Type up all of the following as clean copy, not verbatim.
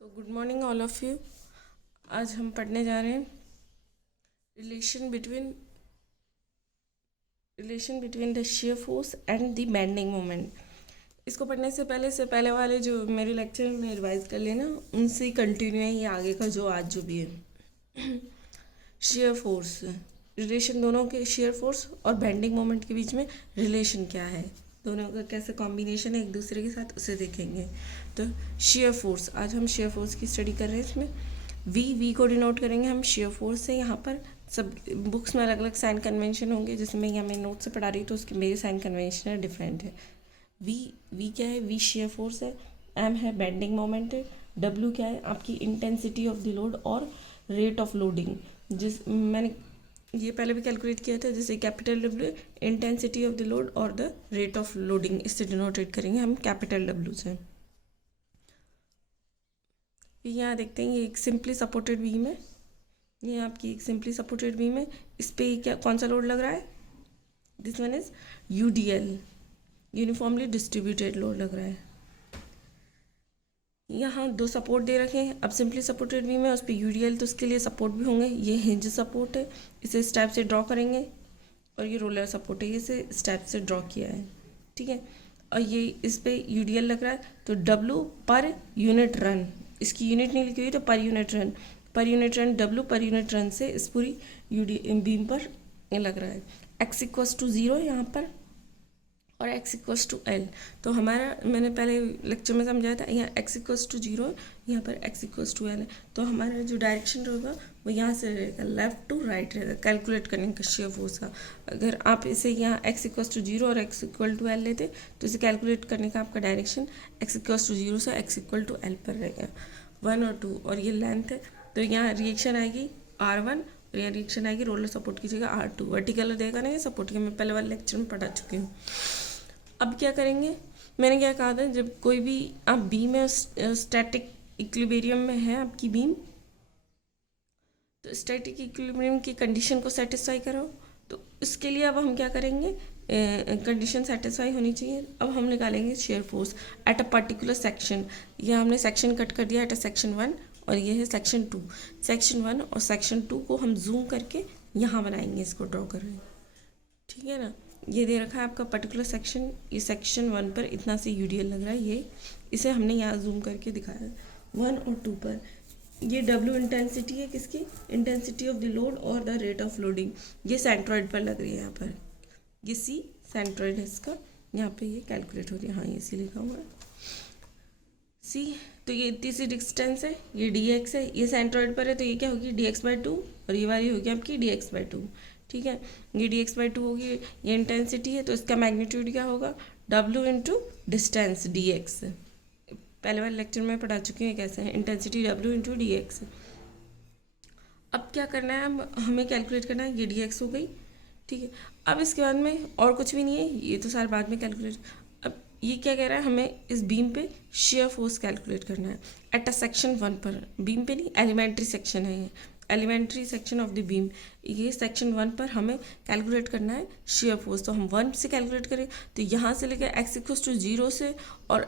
Good morning all of you. आज हम पढ़ने जा रहे हैं relation between the shear force and the bending moment. इसको पढ़ने से पहले वाले जो मेरे लेक्चर में रिवाइज कर लेना, उनसे ही कंटिन्यू है ये आगे का जो आज जो भी है। shear फोर्स रिलेशन, दोनों के shear फोर्स और बेंडिंग मोमेंट के बीच में रिलेशन क्या है, दोनों का कैसे कॉम्बिनेशन है एक दूसरे के साथ, उसे देखेंगे। तो shear फोर्स, आज हम shear फोर्स की स्टडी कर रहे हैं। इसमें वी को डिनोट करेंगे हम shear फोर्स से। यहाँ पर सब बुक्स में अलग अलग साइन कन्वेंशन होंगे, जिसमें यहाँ मैं नोट से पढ़ा रही हूँ तो उसके मेरे साइन कन्वेंशन है डिफरेंट है। वी क्या है? वी shear फोर्स है। एम है बेंडिंग मोमेंट है। डब्ल्यू क्या है? आपकी इंटेंसिटी ऑफ द लोड और रेट ऑफ लोडिंग। जिस मैंने ये पहले भी कैलकुलेट किया था, जैसे capital W intensity of the load और द रेट ऑफ लोडिंग, इससे डिनोटेट करेंगे हम कैपिटल डब्ल्यू से। यहाँ देखते हैं, ये एक सिंपली सपोर्टेड बीम है। ये आपकी एक सिंपली सपोर्टेड बीम है। इस पे क्या कौन सा लोड लग रहा है? This one is UDL, uniformly distributed load लग रहा है। यहाँ दो सपोर्ट दे रखे हैं। अब सिंपली सपोर्टेड बीम है, उस पर यूडीएल, तो उसके लिए सपोर्ट भी होंगे। ये हिंज सपोर्ट है, इसे इस टाइप से ड्रॉ करेंगे। और ये रोलर सपोर्ट है, इसे इस टाइप से ड्रॉ किया है, ठीक है। और ये इस पे यूडीएल लग रहा है, तो डब्ल्यू पर यूनिट रन, इसकी यूनिट नहीं लिखी हुई तो per unit run W per unit run से इस पूरी बीम पर लग रहा है। एक्स इक्वस टू 0 यहाँ पर और एक्स इक्वस टू एल। तो हमारा, मैंने पहले लेक्चर में समझाया था, यहाँ एक्स इक्वस टू 0, यहाँ पर एक्स इक्वस टू एल है। तो हमारा जो डायरेक्शन होगा वो यहाँ से रहेगा, लेफ्ट टू राइट रहेगा कैलकुलेट करने का shear फोर्स का। अगर आप इसे यहाँ एक्स इक्वस टू 0 और एक्स इक्वल टू एल लेते तो इसे कैलकुलेट करने का आपका डायरेक्शन एक्स इक्वस टू 0 से एक्स इक्वल टू एल पर रहेगा, 1 और 2। और ये लेंथ है, तो यहाँ रिएक्शन आएगी R1 और यहाँ रिएक्शन आएगी रोलर सपोर्ट की जगह R2। वर्टिकल देगा ना ये सपोर्ट के, मैं पहले वाले लेक्चर में पढ़ा चुकी हूँ। अब क्या करेंगे, मैंने क्या कहा था, जब कोई भी आप बीम है स्टैटिक इक्विलिब्रियम में है आपकी बीम, तो स्टैटिक इक्विलिब्रियम की कंडीशन को सेटिस्फाई करो। तो इसके लिए अब हम क्या करेंगे, कंडीशन सेटिस्फाई होनी चाहिए। अब हम निकालेंगे shear force at a particular section. यह हमने सेक्शन कट कर दिया एट अ सेक्शन 1, और ये है सेक्शन 2। सेक्शन 1 और सेक्शन 2 को हम जूम करके यहाँ बनाएंगे, इसको ड्रॉ कर रहे हैं, ठीक है ना। ये दे रखा है आपका पर्टिकुलर सेक्शन, ये सेक्शन 1 पर इतना से यूडीएल लग रहा है, ये इसे हमने यहाँ जूम करके दिखाया 1 और 2 पर। ये डब्ल्यू इंटेंसिटी है, किसकी? इंटेंसिटी ऑफ द लोड और द रेट ऑफ लोडिंग। ये सेंट्रॉइड पर लग रही है यहाँ पर, ये सी सेंट्रॉइड है इसका, यहाँ पे ये कैलकुलेट हो रही है। हाँ, ये सी लिखा हुआ है सी। तो ये इतनी सी डिस्टेंस है, ये डी एक्स है, ये सेंट्रॉइड पर है, तो ये क्या होगी dx/2, और ये वाली होगी आपकी dx/2, ठीक है। ये dx/2 होगी, ये इंटेंसिटी है, तो इसका मैग्नीट्यूड क्या होगा? W into distance dx। पहले वाले लेक्चर में पढ़ा चुकी हूँ कैसे है, इंटेंसिटी W इंटू dx। अब क्या करना है, हमें कैलकुलेट करना है, ये dx हो गई, ठीक है। अब इसके बाद में और कुछ भी नहीं है, ये तो सारे बाद में कैलकुलेट। अब ये क्या कह रहा है, हमें इस बीम पे shear फोर्स कैलकुलेट करना है एट अ सेक्शन 1 पर। बीम पे नहीं, एलिमेंट्री सेक्शन है ये, elementary section of the beam. ये सेक्शन 1 पर हमें कैलकुलेट करना है shear फोर्स। तो हम 1 से कैलकुलेट करें, तो यहाँ से लेकर एक्स इक्वल टू 0 से और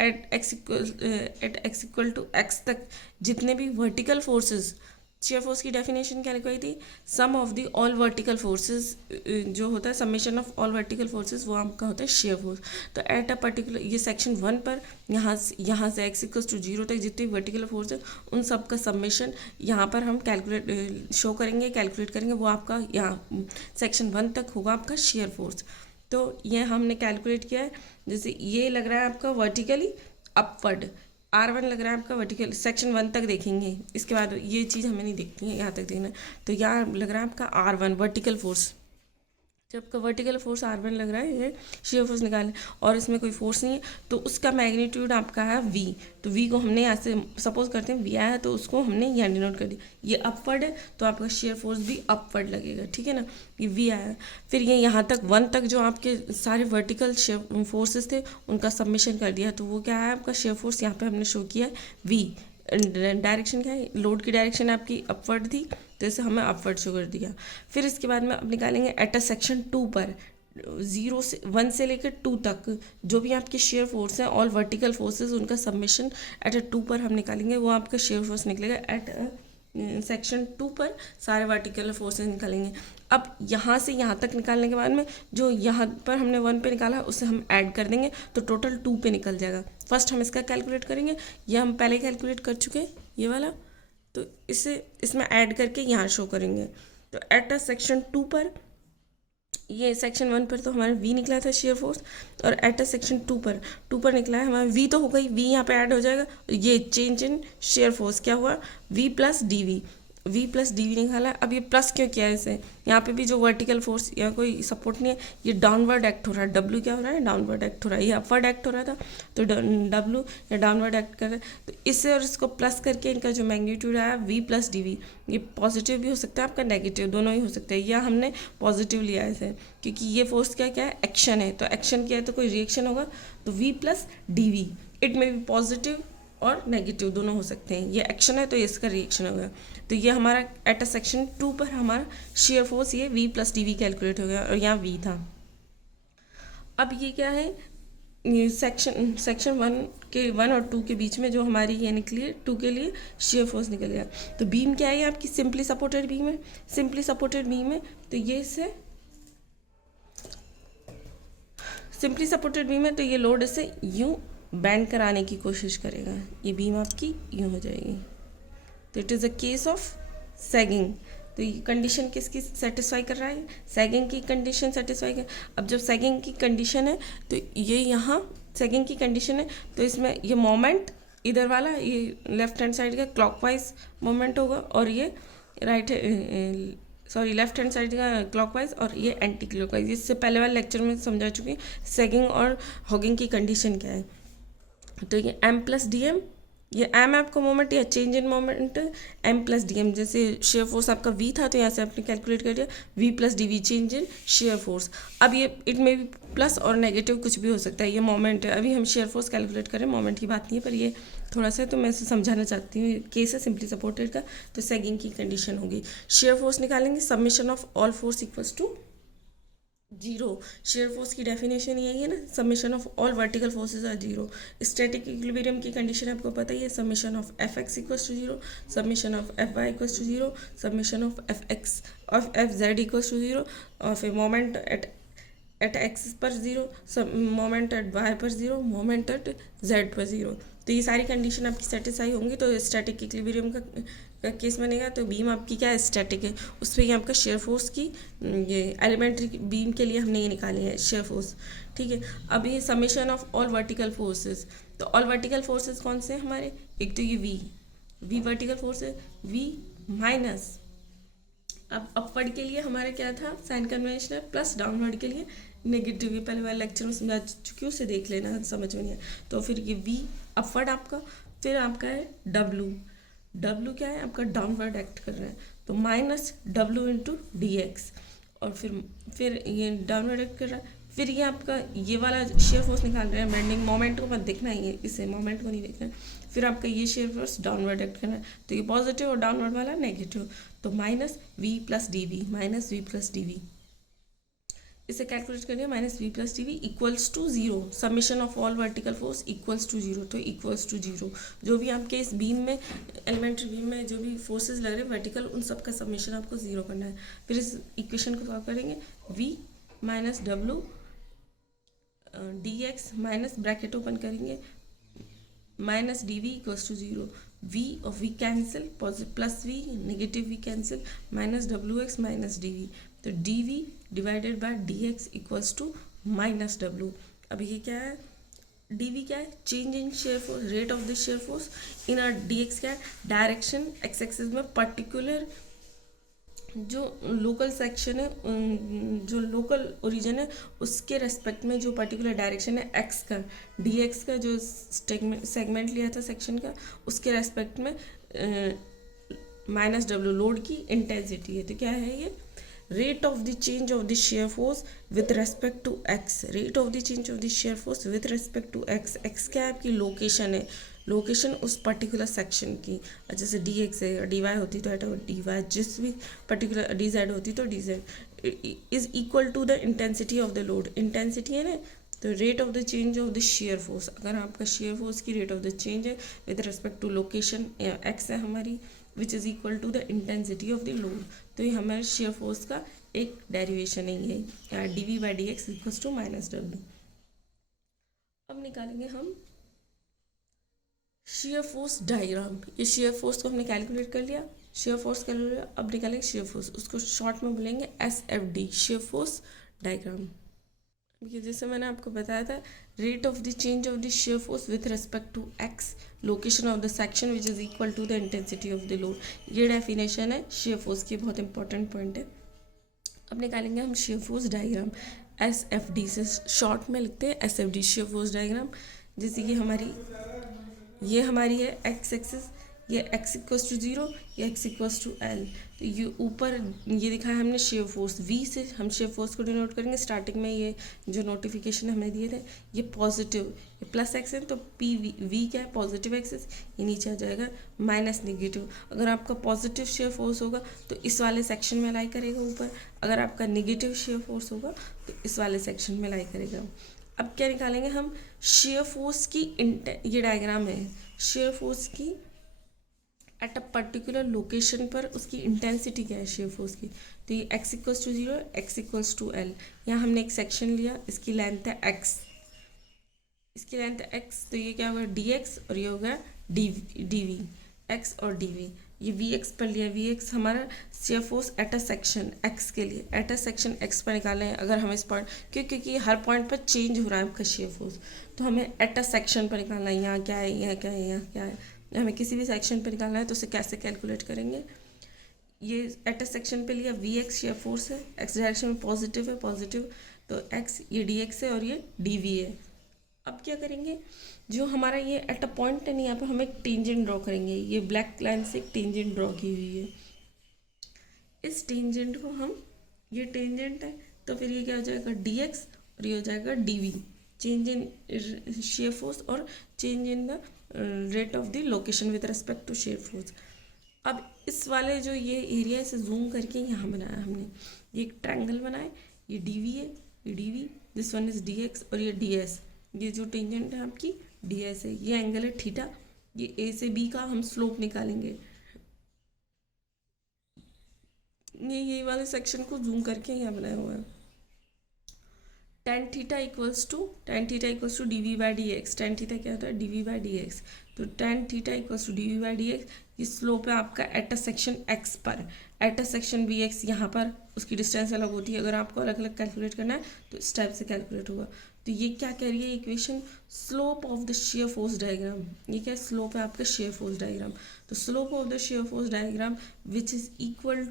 at x equal to x तक जितने भी वर्टिकल फोर्सेस, shear फोर्स की डेफिनेशन क्या लिखवाई थी? Sum of the all vertical forces, जो होता है summation of all vertical forces, वो आपका होता है shear फोर्स। तो एट अ पर्टिकुलर, ये सेक्शन 1 पर यहाँ से एक्स इक्वल टू 0 तक जितनी वर्टिकल फोर्स है उन सब का समेशन यहाँ पर हम कैलकुलेट शो करेंगे, कैलकुलेट करेंगे। वो आपका यहाँ सेक्शन 1 तक होगा आपका shear फोर्स। तो ये हमने कैलकुलेट किया है। जैसे ये लग रहा है आपका वर्टिकली अपवर्ड, R1 लग रहा है आपका वर्टिकल, सेक्शन 1 तक देखेंगे, इसके बाद ये चीज़ हमें नहीं देखनी है, यहाँ तक देखना है। तो यहाँ लग रहा है आपका R1 वर्टिकल फोर्स। जब आपका वर्टिकल फोर्स R1 लग रहा है, ये shear फोर्स निकालें, और इसमें कोई फोर्स नहीं है, तो उसका मैग्नीट्यूड आपका है V। तो V को हमने यहाँ से सपोज करते हैं V आया है, तो उसको हमने यहाँ डिनोट कर दिया। ये अपवर्ड है, तो आपका shear फोर्स भी अपवर्ड लगेगा, ठीक है ना। ये V आया है, फिर ये यहाँ तक 1 तक जो आपके सारे वर्टिकल फोर्सेस थे उनका सबमिशन कर दिया, तो वो क्या है आपका shear फोर्स, यहाँ पर हमने शो किया है V। डायरेक्शन क्या है, लोड की डायरेक्शन आपकी अपवर्ड थी, तो इसे हमें अपवर्ड शो कर दिया। फिर इसके बाद में अब निकालेंगे एट अ सेक्शन 2 पर 0 से 1 से लेकर 2 तक जो भी आपके शेयर फोर्स हैं, ऑल वर्टिकल फोर्सेस, उनका सबमिशन एट अ 2 पर हम निकालेंगे, वो आपका शेयर फोर्स निकलेगा एट सेक्शन 2 पर सारे वर्टिकल फोर्सेस निकालेंगे। अब यहाँ से यहाँ तक निकालने के बाद में जो यहाँ पर हमने 1 पे निकाला उसे हम ऐड कर देंगे तो टोटल 2 पे निकल जाएगा। फर्स्ट हम इसका कैलकुलेट करेंगे, ये हम पहले कैलकुलेट कर चुके हैं ये वाला, तो इसे इसमें ऐड करके यहाँ शो करेंगे। तो एट अ सेक्शन 2 पर, ये सेक्शन 1 पर तो हमारा V निकला था शेयर फोर्स, और एट अ सेक्शन 2 पर निकला है हमारा V, तो हो गई V यहाँ पे ऐड हो जाएगा, ये चेंज इन शेयर फोर्स क्या हुआ, V प्लस डी वी निकाला। अब ये प्लस क्यों किया है इसे, यहाँ पे भी जो वर्टिकल फोर्स, यहाँ कोई सपोर्ट नहीं है, ये डाउनवर्ड एक्ट हो रहा है, W क्या हो रहा है, डाउनवर्ड एक्ट हो रहा है, ये अपवर्ड एक्ट हो रहा था तो W या डाउनवर्ड एक्ट कर रहा है, तो इससे और इसको प्लस करके इनका जो मैग्नीट्यूड आया V प्लस डी वी, ये पॉजिटिव भी हो सकता है आपका, नेगेटिव, दोनों ही हो सकता है। यह हमने पॉजिटिव लिया है इसे, क्योंकि ये फोर्स क्या क्या है, एक्शन है, तो एक्शन क्या है तो कोई रिएक्शन होगा, तो V plus D V, it में भी पॉजिटिव और नेगेटिव दोनों हो सकते हैं, ये एक्शन है तो इसका रिएक्शन होगा। तो ये हमारा एट अ सेक्शन 2 पर हमारा शेयर फोर्स ये V plus D V calculate हो गया, और यहाँ V था। अब ये क्या है, ये सेक्शन 1 और 2 के बीच में जो हमारी ये निकली है, 2 के लिए शेयर फोर्स निकल गया। तो बीम क्या है, आपकी सिंपली सपोर्टेड बीम है, सिंपली सपोर्टेड बीम है, तो ये इसे सिंपली सपोर्टेड बीम है, तो ये लोड इसे यूं बैंड कराने की कोशिश करेगा, ये बीम आपकी यूं हो जाएगी। तो it is a case of sagging. तो ये कंडीशन किसकी सेटिस्फाई कर रहा है, सैगिंग की कंडीशन सेटिस्फाई कर। अब जब सैगिंग की कंडीशन है तो ये यहाँ सैगिंग की कंडीशन है, तो इसमें ये मोमेंट इधर वाला, ये लेफ्ट हैंड साइड का क्लॉकवाइज मोमेंट होगा, और ये लेफ्ट हैंड साइड का क्लॉकवाइज, और ये एंटी क्लॉकवाइज। इससे पहले वाले लेक्चर में समझा चुकी सैगिंग और हॉगिंग की कंडीशन क्या है। तो ये m प्लस डी एम, ये m आपका मोमेंट या change in moment, m plus D M, जैसे शेयर फोर्स आपका v था तो यहाँ से आपने कैलकुलेट कर दिया v plus D V, change in shear force. अब ये इट में भी प्लस और नेगेटिव कुछ भी हो सकता है, ये मोमेंट है, अभी हम शेयर फोर्स कैलकुलेट करें, मोमेंट की बात नहीं है, पर ये थोड़ा सा तो मैं इसे समझाना चाहती हूँ, केस है सिंपली सपोर्टेड का। तो सैगिंग की कंडीशन होगी, शेयर फोर्स निकालेंगे, summation of all force equals to 0। Shear force की डेफिनेशन यही है ना, summation of all vertical forces are 0। Static equilibrium की कंडीशन आपको पता ही है, summation of F X equals to 0, summation of F Y equals to 0, summation of F Z equals to 0, और फिर मोमेंट एट एक्स पर 0, मोमेंट एट वाई पर 0, moment at Z पर 0। तो ये सारी कंडीशन आपकी सेटिस्फाई होंगी तो स्टैटिक इक्विलिब्रियम का केस बनेगा। तो बीम आपकी क्या है, स्टैटिक है, उस पर ये आपका शेयर फोर्स की, ये एलिमेंट्री बीम के लिए हमने ये निकाली है शेयर फोर्स, ठीक है। अब ये summation of all vertical forces, तो ऑल वर्टिकल फोर्सेस कौन से हैं हमारे, एक तो ये वी वर्टिकल फोर्स है, वी माइनस, अब अपवर्ड के लिए हमारा क्या था, साइन कन्वेंशन है, प्लस डाउनवर्ड के लिए नेगेटिव, ये पहले वाले लेक्चर में समझा चुकी हूँ, उसे देख लेना समझ में नहीं है। तो फिर ये वी अपवर्ड आपका, फिर आपका है डब्लू क्या है आपका, डाउनवर्ड एक्ट कर रहा है, तो minus W into D X, और फिर ये डाउनवर्ड एक्ट कर रहा है, फिर ये आपका ये वाला शेयर फोर्स निकाल रहे हैं, बेंडिंग मोमेंट को मत देखना है, इसे मोमेंट को नहीं देखना है, फिर आपका ये शेयर फोर्स डाउनवर्ड एक्ट करना है, तो ये पॉजिटिव और डाउनवर्ड वाला नेगेटिव, तो minus V plus D V, minus V plus D V, इसे कैलकुलेट करिए, minus V plus D V equals to 0, summation of all vertical force equals to 0, तो इक्वल्स टू 0, जो भी आपके इस बीम में, एलिमेंट्री बीम में जो भी फोर्सेस लग रहे हैं वर्टिकल, उन सब का समेशन आपको 0 करना है। फिर इस इक्वेशन को सॉल्व करेंगे, v minus W D X minus bracket open करेंगे, minus D V equals to 0, v और v cancel, plus v negative v cancel, minus W X minus D V, तो D V divided by D X equals to minus W. अब ये क्या है, D V क्या है, change in shear force, rate of the shear force in R, D X क्या है, direction, X axis में पर्टिकुलर जो लोकल सेक्शन है, जो लोकल ओरिजिन है उसके रेस्पेक्ट में जो पर्टिकुलर डायरेक्शन है एक्स का, डी एक्स का जो सेगमेंट लिया था सेक्शन का, उसके रेस्पेक्ट में माइनस डब्लू लोड की इंटेंसिटी है। तो क्या है ये, rate of the change of the shear force with respect to X, rate of the change of the shear force with respect to X, X क्या है आपकी लोकेशन है, लोकेशन उस पर्टिकुलर सेक्शन की, जैसे डी एक्स है D Y होती तो एट डी वाई, जिस भी पर्टिकुलर डी जेड होती तो D Z is equal to the intensity of the load, intensity है ना, तो rate of the change of the shear force, अगर आपका शेयर फोर्स की रेट ऑफ द चेंज है with respect to location X है हमारी, which is equal to the intensity of the load, तो ये हमारे शेयर फोर्स का एक डेरिवेशन है ये, D V by D X equals to minus W. अब निकालेंगे हम शेयर फोर्स डायग्राम, ये शेयर फोर्स को हमने कैलकुलेट कर लिया, शेयर फोर्स कैलकुलेट, अब निकालेंगे शेयर फोर्स, उसको शॉर्ट में बोलेंगे S F D, shear force diagram. ये जैसे मैंने आपको बताया था, rate of the change of the shear force with respect to X, location of the section which is equal to the intensity of the load, ये definition है shear force की, बहुत इंपॉर्टेंट पॉइंट है। अब निकालेंगे हम shear force diagram, S F D से short में लिखते हैं S F D, shear force diagram. जैसे कि ये हमारी है एक्स एक्सिस, ये एक्स इक्वल्स टू 0, ये एक्स इक्वल्स टू एल, तो ये ऊपर ये दिखाया हमने शेयर फोर्स, वी से हम शेयर फोर्स को डिनोट करेंगे। स्टार्टिंग में ये जो नोटिफिकेशन हमें दिए थे, ये पॉजिटिव, ये प्लस एक्स है तो पी वी, वी क्या है पॉजिटिव एक्सिस, ये नीचे आ जाएगा माइनस नेगेटिव। अगर आपका पॉजिटिव शेयर फोर्स होगा तो इस वाले सेक्शन में लाई करेगा ऊपर, अगर आपका नेगेटिव शेयर फोर्स होगा तो इस वाले सेक्शन में लाई करेगा। अब क्या निकालेंगे हम, शेयर फोर्स की ये डायग्राम है शेयर फोर्स की एट अ पर्टिकुलर लोकेशन पर, उसकी इंटेंसिटी क्या है शेयर फोर्स की, तो ये X equals to 0, X equals to L, यहाँ हमने एक सेक्शन लिया, इसकी लेंथ है एक्स, इसकी लेंथ है एक्स, तो ये क्या होगा डी एक्स और ये होगा डी वी, एक्स और डी वी, ये वी एक्स पर लिया, वी एक्स हमारा shear force at a section x के लिए, एट अ सेक्शन एक्स पर निकालना है। अगर हम इस पॉइंट क्योंकि हर पॉइंट पर चेंज हो रहा है आपका शेयर फोर्स, तो हमें एट अ सेक्शन पर निकालना है, यहाँ क्या है, यहाँ क्या है, यहाँ क्या है, हमें किसी भी सेक्शन पर निकालना है, तो उसे कैसे कैलकुलेट करेंगे। ये एट अ सेक्शन पे लिया, वी एक्स शेयर फोर्स है, एक्स डायरेक्शन में पॉजिटिव है, पॉजिटिव, तो एक्स ये डी एक्स है और ये डी वी है। अब क्या करेंगे, जो हमारा ये एट अ पॉइंट है नहीं, यहाँ पे हम एक टेंजेंट ड्रॉ करेंगे, ये ब्लैक लाइन से एक टेंजेंट ड्रॉ की हुई है, इस टेंजेंट को हम, ये टेंजेंट है तो फिर ये क्या हो जाएगा डी एक्स और ये हो जाएगा D V, change in shear force और change in the rate of the location with respect to shear force. अब इस वाले जो ये एरिया से जूम करके यहाँ बनाया हमने, ये एक ट्रायंगल बनाए, ये डी वी है, ये D V, this one is D X और ये डी एस, ये जो टेंजेंट है आपकी डी एस है, ये एंगल है थीटा, ये ए से बी का हम स्लोप निकालेंगे, ये वाले सेक्शन को जूम करके यहाँ बनाया हुआ है। Tan theta equals to D V by D X, tan theta क्या होता है D V by D X, तो tan theta equals to D V by D X, ये स्लोप है आपका एट अ सेक्शन एक्स पर, at a section B X, यहाँ पर उसकी डिस्टेंस अलग होती है, अगर आपको अलग अलग कैलकुलेट करना है तो इस टाइप से कैलकुलेट होगा। तो ये क्या कह रही है equation, slope of the shear force diagram, ये क्या स्लोप है आपका शेयर फोर्स डायग्राम, तो slope of the shear force diagram which is equal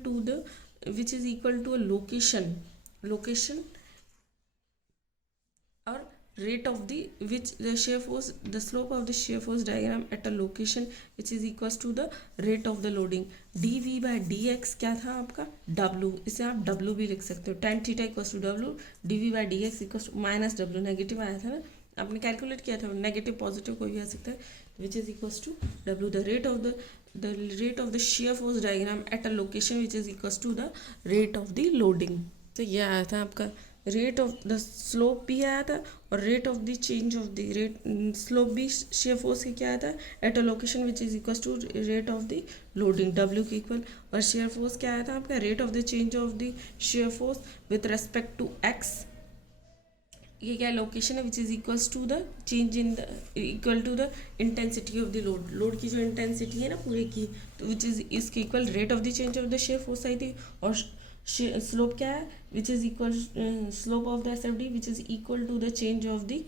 to a location और rate of the which the shear force, the slope of the shear force diagram at a location which is equals to the rate of the loading, dv by dx क्या था आपका w, इसे आप w भी लिख सकते हो, tan theta equals to w, dv by dx equals to minus w, negative आया था ना आपने कैलकुलेट किया था, नेगेटिव पॉजिटिव कोई भी आ सकता है, which is equals to w, the rate of the shear force diagram at a location which is equals to the rate of the loading। तो ये आया था आपका रेट ऑफ द स्लोप भी आया था और rate of the change of the rate, slope भी शेयर फोर्स की क्या आया था at a location which is equal to rate of the loading W के इक्वल, और शेयर फोर्स क्या आया था आपका rate of the change of the shear force with respect to X, ये क्या लोकेशन है which is equals to the change in the equal to the intensity of the load, load की जो intensity है ना पूरे की, तो विच इज इसके equal rate of the change of the shear force आई थी, और स्लोप क्या है which is equal slope of the S F D which is equal to the change of the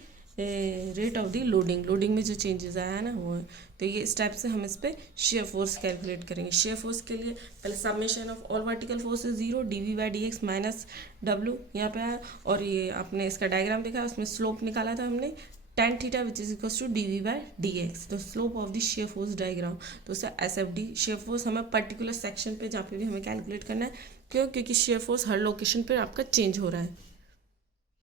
rate of the loading में जो changes आया है ना वो है। तो ये इस टाइप से हम इस पर शेयर फोर्स कैलकुलेट करेंगे। शेयर फोर्स के लिए पहले summation of all vertical force is 0, D V by D X minus W यहाँ पे आया, और ये आपने इसका डायग्राम देखा उसमें स्लोप निकाला था हमने tan theta which is equals to dv/dx, the slope of the shear force diagram. तो उससे SFD शेयर फोर्स हमें पर्टिकुलर सेक्शन पे जहाँ पे भी हमें कैलकुलेट करना है। क्यों? क्योंकि शेयर फोर्स हर लोकेशन पे आपका चेंज हो रहा है।